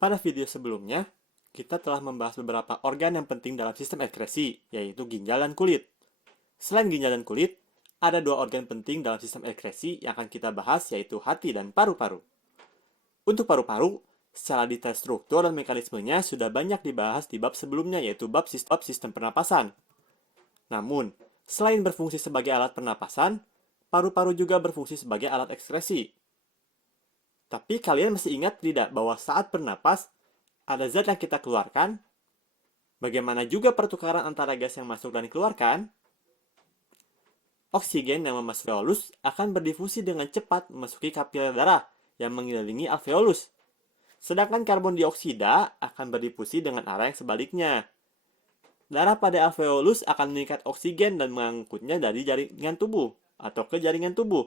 Pada video sebelumnya, kita telah membahas beberapa organ yang penting dalam sistem ekskresi, yaitu ginjal dan kulit. Selain ginjal dan kulit, ada dua organ penting dalam sistem ekskresi yang akan kita bahas, yaitu hati dan paru-paru. Untuk paru-paru, secara detail struktur dan mekanismenya sudah banyak dibahas di bab sebelumnya, yaitu bab sistem pernapasan. Namun, selain berfungsi sebagai alat pernapasan, paru-paru juga berfungsi sebagai alat ekskresi. Tapi kalian masih ingat tidak bahwa saat bernapas, ada zat yang kita keluarkan? Bagaimana juga pertukaran antara gas yang masuk dan dikeluarkan? Oksigen yang memasuki alveolus akan berdifusi dengan cepat memasuki kapiler darah yang mengelilingi alveolus. Sedangkan karbon dioksida akan berdifusi dengan arah yang sebaliknya. Darah pada alveolus akan mengikat oksigen dan mengangkutnya dari jaringan tubuh atau ke jaringan tubuh.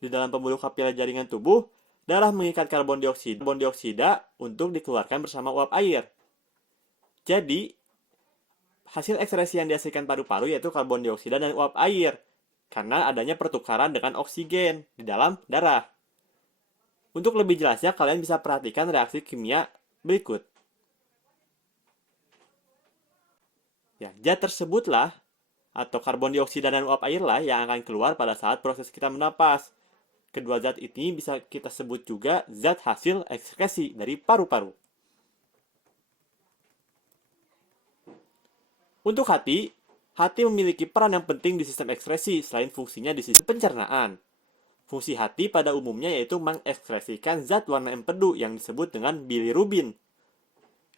Di dalam pembuluh kapiler jaringan tubuh, darah mengikat karbon dioksida untuk dikeluarkan bersama uap air. Jadi, hasil ekskresi yang dihasilkan paru-paru yaitu karbon dioksida dan uap air, karena adanya pertukaran dengan oksigen di dalam darah. Untuk lebih jelasnya, kalian bisa perhatikan reaksi kimia berikut. Ya, zat tersebutlah, atau karbon dioksida dan uap air lah yang akan keluar pada saat proses kita menapas. Kedua zat ini bisa kita sebut juga zat hasil ekskresi dari paru-paru. Untuk hati memiliki peran yang penting di sistem ekskresi selain fungsinya di sistem pencernaan. Fungsi hati pada umumnya yaitu mengekskresikan zat warna empedu yang disebut dengan bilirubin.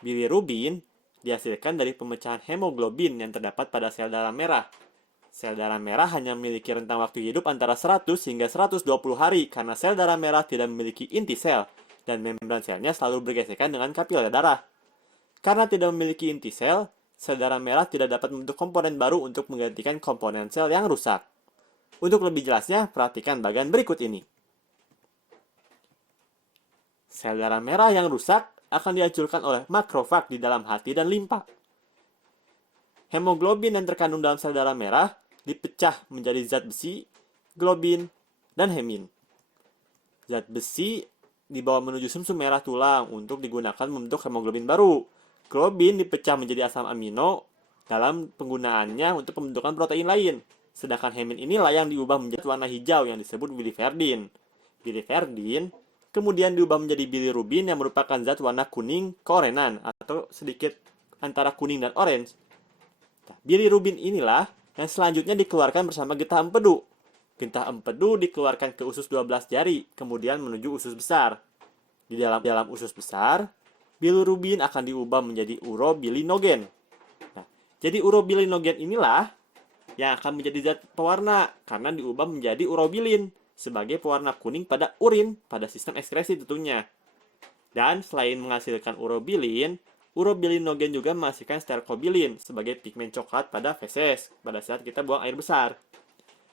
Bilirubin dihasilkan dari pemecahan hemoglobin yang terdapat pada sel darah merah. Sel darah merah hanya memiliki rentang waktu hidup antara 100 hingga 120 hari karena sel darah merah tidak memiliki inti sel dan membran selnya selalu bergesekan dengan kapiler darah. Karena tidak memiliki inti sel darah merah tidak dapat membentuk komponen baru untuk menggantikan komponen sel yang rusak. Untuk lebih jelasnya, perhatikan bagian berikut ini. Sel darah merah yang rusak akan dihancurkan oleh makrofag di dalam hati dan limpa. Hemoglobin yang terkandung dalam sel darah merah dipecah menjadi zat besi, globin, dan hemin. Zat besi dibawa menuju sumsum merah tulang untuk digunakan membentuk hemoglobin baru. Globin dipecah menjadi asam amino dalam penggunaannya untuk pembentukan protein lain. Sedangkan hemin inilah yang diubah menjadi warna hijau yang disebut biliverdin. Biliverdin kemudian diubah menjadi bilirubin yang merupakan zat warna kuning keorenan atau sedikit antara kuning dan orange. Nah, bilirubin inilah yang selanjutnya dikeluarkan bersama getah empedu. Getah empedu dikeluarkan ke usus 12 jari, kemudian menuju usus besar. Di dalam usus besar, bilirubin akan diubah menjadi urobilinogen. Nah, jadi urobilinogen inilah yang akan menjadi zat pewarna karena diubah menjadi urobilin sebagai pewarna kuning pada urin pada sistem ekskresi tentunya. Dan selain menghasilkan urobilin, urobilinogen juga menghasilkan sterkobilin sebagai pigmen coklat pada feses pada saat kita buang air besar.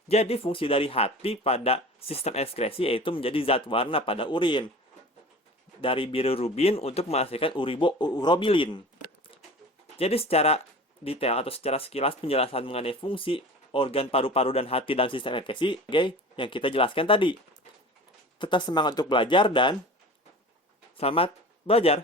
Jadi fungsi dari hati pada sistem ekskresi yaitu menjadi zat warna pada urin dari bilirubin untuk menghasilkan urobilin. Jadi secara detail atau secara sekilas penjelasan mengenai fungsi organ paru-paru dan hati dalam sistem ekskresi yang kita jelaskan tadi. Tetap semangat untuk belajar dan selamat belajar.